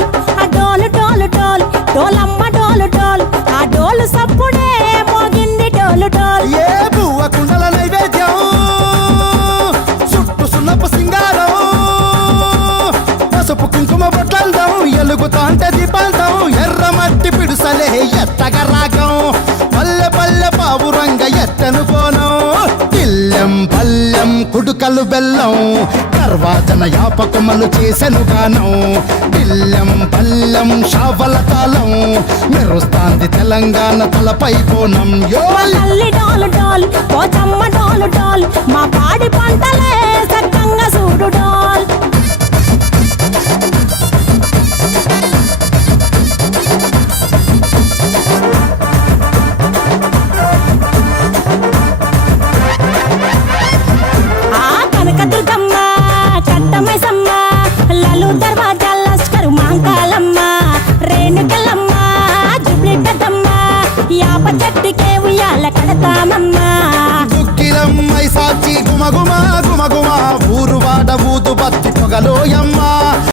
డోల్ ఆ డోలు డోలు డోల్ డోలమ్మ డోలు డోల్ ఆ డోలు సప్పుడే మోగింది డోలు డోల్. ఏ బువ్వ కుండల నైవేద్యం చుట్టు సున్నపు సింగారం పసుపు కుంకుమ బొట్లందం ఎలుగుతాంటే దీపాంతం ఎర్రమట్టి పిడుసలే ఎత్తగ రాగం పల్లె పల్లె పావురంగ ఎత్తను కోనం ఇల్లెం పల్లెం కుడుకలు బెల్లం తర్వాతన యాపకమలు చేసెను గానం ఇల్లెం పల్లెం షావల తాళం మెరుస్తాంది తెలంగాణ తలపై కోణం యో తల్లి డోలు డోల్ పోచమ్మ డోలు డోల్ మా పాడి పంటలే సక్కంగా చూడు డోల్. ఆ కనకదుర్గమ్మ కట్టమైసమ్మ లలు దర్వాజా లస్కరు మాంకాలమ్మ రేణుకలమ్మ జుబ్లి పెద్దమ్మ యాప చెట్టుకే ఉయ్యాల కడతామమ్మ. దుక్కిలమ్మై సాచి గుమగుమ గుమగుమ ఊరు వాడ ఊదు బత్తి పొగలోయమ్మ